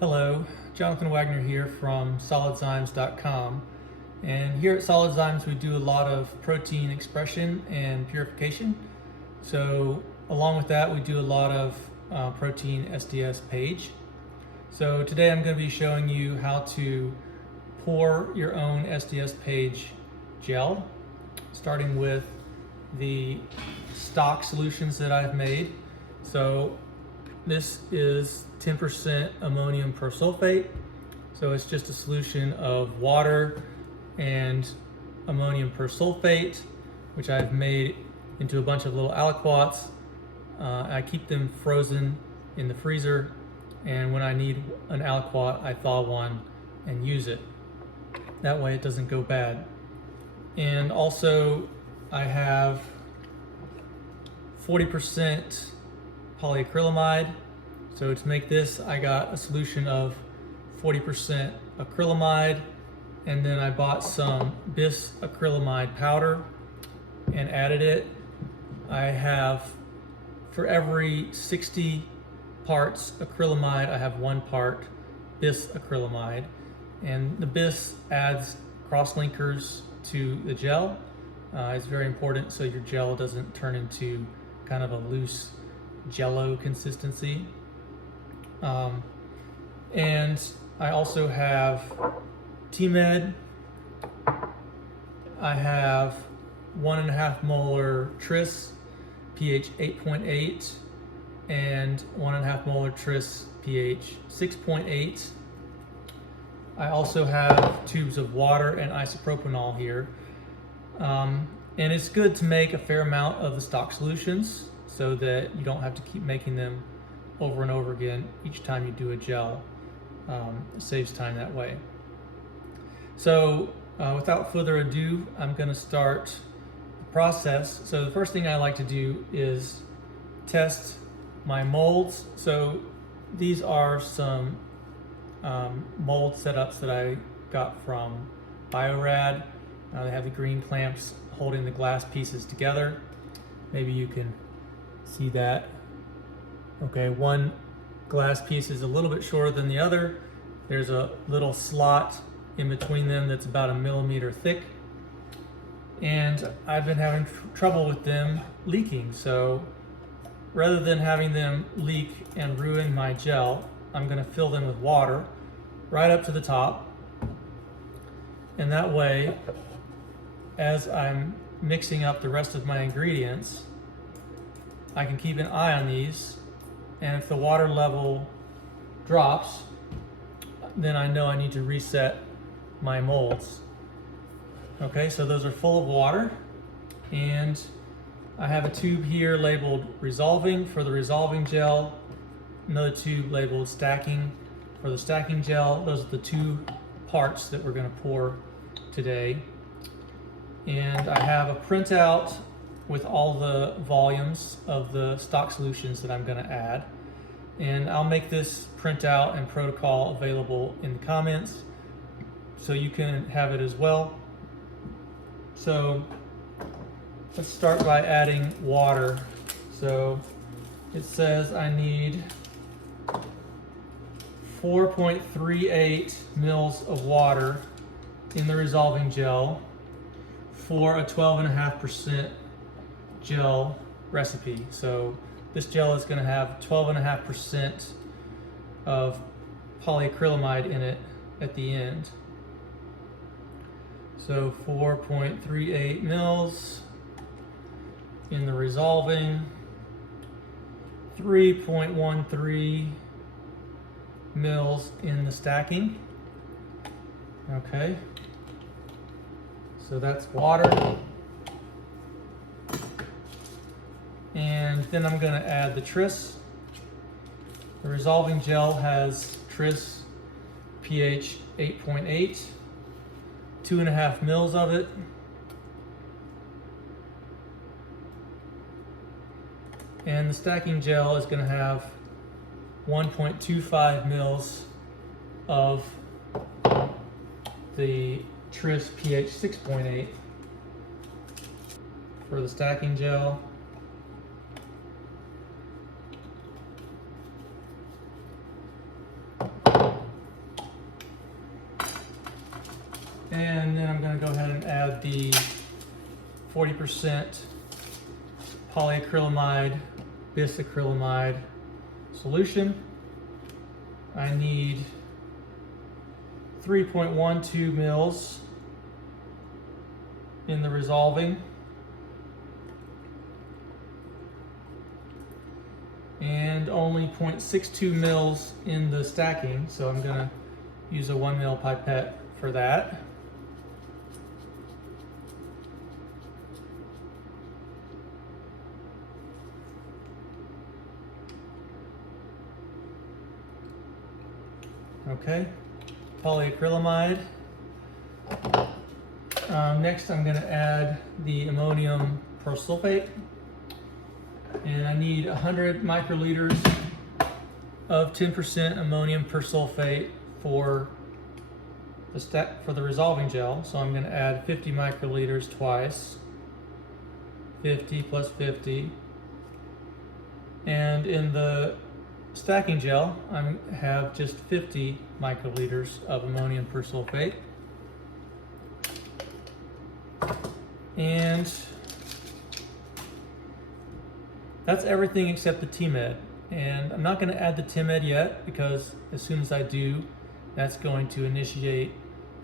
Hello, Jonathan Wagner here from Solidzymes.com, and here at Solidzymes we do a lot of protein expression and purification. So along with that we do a lot of protein SDS-PAGE. So today I'm going to be showing you how to pour your own SDS-PAGE gel, starting with the stock solutions that I've made. So this is 10% ammonium persulfate. So it's just a solution of water and ammonium persulfate, which I've made into a bunch of little aliquots. I keep them frozen in the freezer, and when I need an aliquot, I thaw one and use it. That way it doesn't go bad. And also I have 40% polyacrylamide. So to make this, I got a solution of 40% acrylamide, and then I bought some bis-acrylamide powder and added it. I have, for every 60 parts acrylamide, I have 1 part bis-acrylamide, and the bis adds cross-linkers to the gel. It's very important so your gel doesn't turn into kind of a loose jello consistency. And I also have TEMED. I have 1.5 molar tris, pH 8.8, and 1.5 molar tris, pH 6.8. I also have tubes of water and isopropanol here. And it's good to make a fair amount of the stock solutions so that you don't have to keep making them over and over again each time you do a gel. It saves time that way. So without further ado, I'm going to start the process. So the first thing I like to do is test my molds. So these are some mold setups that I got from Biorad. They have the green clamps holding the glass pieces together. Maybe you can see that. Okay, one glass piece is a little bit shorter than the other. There's a little slot in between them that's about 1 millimeter thick. And I've been having trouble with them leaking. So rather than having them leak and ruin my gel, I'm gonna fill them with water right up to the top. And that way, as I'm mixing up the rest of my ingredients, I can keep an eye on these, and if the water level drops, then I know I need to reset my molds. Okay, so those are full of water, and I have a tube here labeled resolving for the resolving gel, another tube labeled stacking for the stacking gel. Those are the 2 parts that we're going to pour today. And I have a printout with all the volumes of the stock solutions that I'm going to add. And I'll make this printout and protocol available in the comments so you can have it as well. So let's start by adding water. So it says I need 4.38 mils of water in the resolving gel for a 12.5% gel recipe. So this gel is going to have 12.5% of polyacrylamide in it at the end. So 4.38 mils in the resolving, 3.13 mils in the stacking. Okay, so that's water. And then I'm going to add the tris. The resolving gel has tris pH 8.8, 2.5 mils of it. And the stacking gel is going to have 1.25 mils of the tris pH 6.8 for the stacking gel. And then I'm going to go ahead and add the 40% polyacrylamide bisacrylamide solution. I need 3.12 mils in the resolving and only 0.62 mils in the stacking, so I'm going to use a 1 mil pipette for that. Okay, polyacrylamide. Next I'm going to add the ammonium persulfate, and I need 100 microliters of 10% ammonium persulfate for the resolving gel. So I'm going to add 50 microliters twice, 50 plus 50, and in the stacking gel I have just 50 microliters of ammonium persulfate. And that's everything except the TEMED. And I'm not going to add the TEMED yet, because as soon as I do, that's going to initiate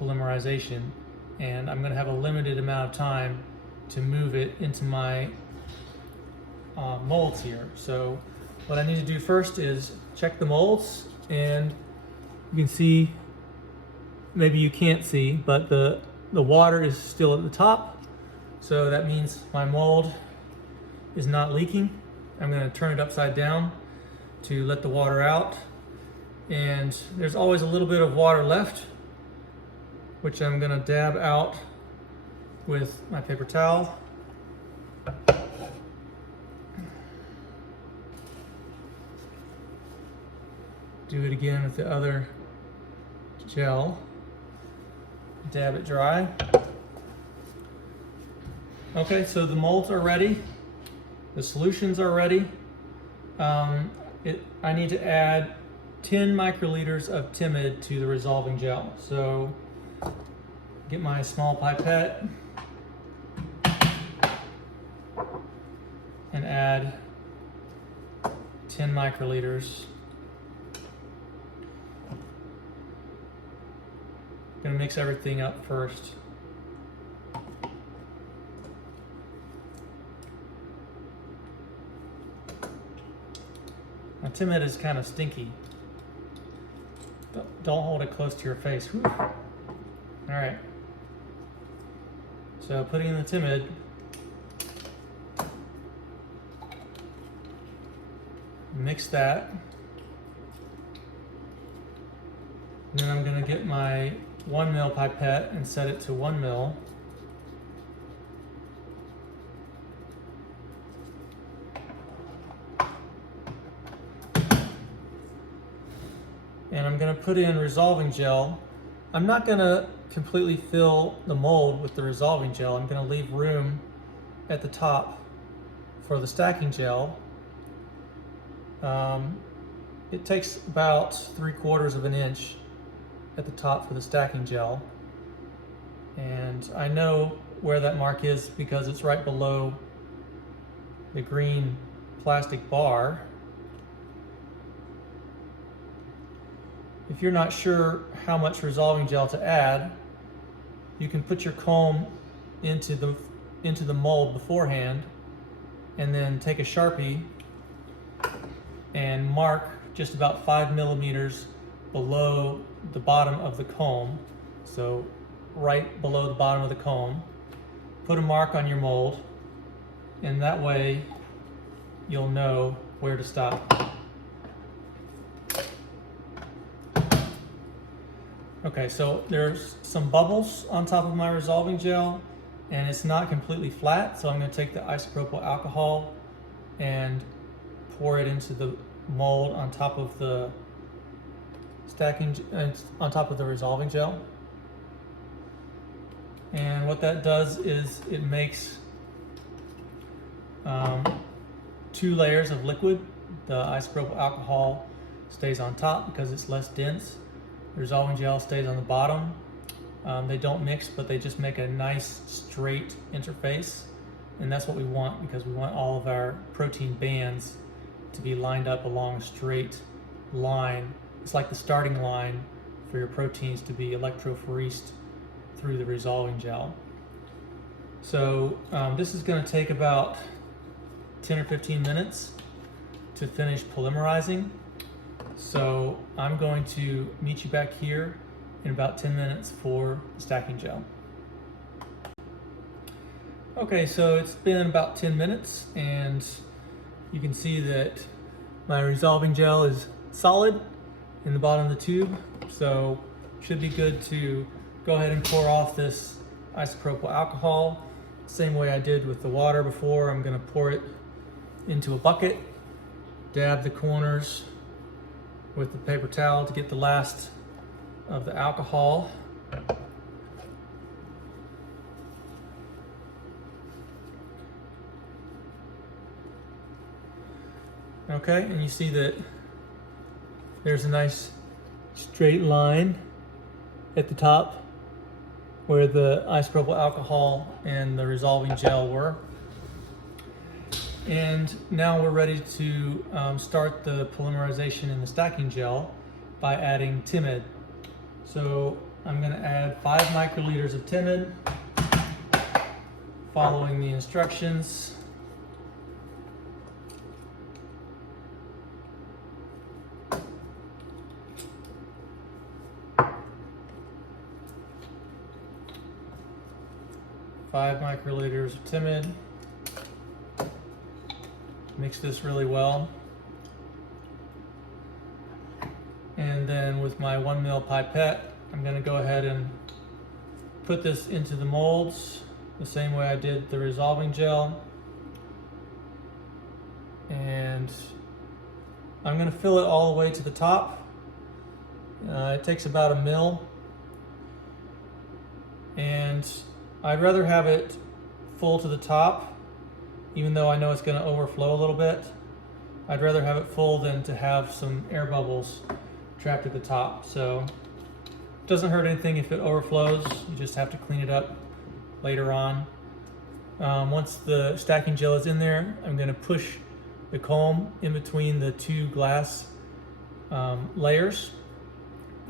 polymerization, and I'm going to have a limited amount of time to move it into my molds here. So what I need to do first is check the molds, and you can see, maybe you can't see, but the water is still at the top. So that means my mold is not leaking. I'm going to turn it upside down to let the water out. And there's always a little bit of water left, which I'm going to dab out with my paper towel. Do it again with the other gel. Dab it dry. Okay, so the molds are ready. The solutions are ready. I need to add 10 microliters of TEMED to the resolving gel. So get my small pipette and add 10 microliters. I'm going to mix everything up first. Now, TEMED is kind of stinky. Don't hold it close to your face. Whew. All right. So putting in the TEMED, mix that. And then I'm going to get my 1 mil pipette and set it to 1 mil. And I'm going to put in resolving gel. I'm not going to completely fill the mold with the resolving gel. I'm going to leave room at the top for the stacking gel. It takes about 3/4 of an inch at the top for the stacking gel. And I know where that mark is because it's right below the green plastic bar. If you're not sure how much resolving gel to add, you can put your comb into the mold beforehand, and then take a Sharpie and mark just about 5 millimeters below the bottom of the comb. So right below the bottom of the comb, put a mark on your mold, and that way you'll know where to stop. Okay, so there's some bubbles on top of my resolving gel, and it's not completely flat, so I'm going to take the isopropyl alcohol and pour it into the mold on top of the on top of the resolving gel. And what that does is it makes 2 layers of liquid. The isopropyl alcohol stays on top because it's less dense. The resolving gel stays on the bottom, They don't mix, but they just make a nice straight interface. And that's what we want, because we want all of our protein bands to be lined up along a straight line. It's like the starting line for your proteins to be electrophoresed through the resolving gel. So this is going to take about 10 or 15 minutes to finish polymerizing. So I'm going to meet you back here in about 10 minutes for the stacking gel. Okay, so it's been about 10 minutes and you can see that my resolving gel is solid in the bottom of the tube, so should be good to go ahead and pour off this isopropyl alcohol. Same way I did with the water before. I'm going to pour it into a bucket, dab the corners with the paper towel to get the last of the alcohol. Okay, and you see that there's a nice straight line at the top where the isopropyl alcohol and the resolving gel were. And now we're ready to start the polymerization in the stacking gel by adding TEMED. So I'm going to add 5 microliters of TEMED, following the instructions. Five microliters of TEMED. Mix this really well. And then with my 1 ml pipette, I'm going to go ahead and put this into the molds the same way I did the resolving gel. And I'm going to fill it all the way to the top. It takes about 1 ml. And I'd rather have it full to the top, even though I know it's going to overflow a little bit. I'd rather have it full than to have some air bubbles trapped at the top. So it doesn't hurt anything if it overflows. You just have to clean it up later on. Once the stacking gel is in there, I'm going to push the comb in between the 2 glass layers.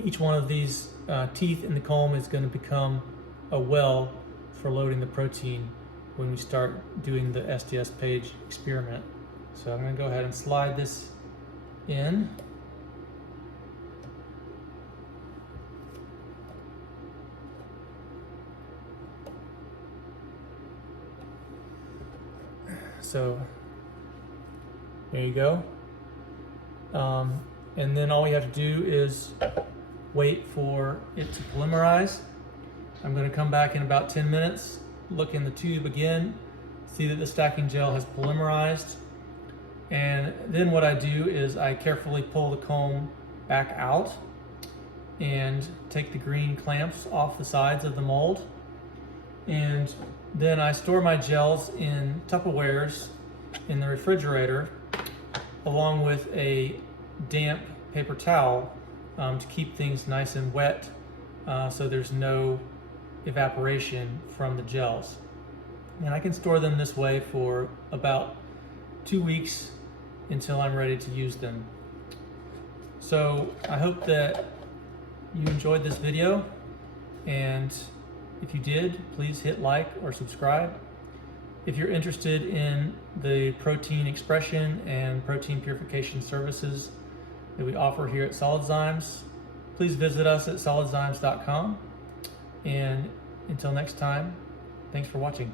Each one of these teeth in the comb is going to become a well for loading the protein when we start doing the SDS-PAGE experiment. So I'm going to go ahead and slide this in. So there you go. And then all we have to do is wait for it to polymerize. I'm going to come back in about 10 minutes, look in the tube again, see that the stacking gel has polymerized. And then what I do is I carefully pull the comb back out and take the green clamps off the sides of the mold. And then I store my gels in Tupperwares in the refrigerator, along with a damp paper towel to keep things nice and wet, so there's no evaporation from the gels. And I can store them this way for about 2 weeks until I'm ready to use them. So I hope that you enjoyed this video, and if you did, please hit like or subscribe. If you're interested in the protein expression and protein purification services that we offer here at Solidzymes, please visit us at solidzymes.com. And until next time, thanks for watching.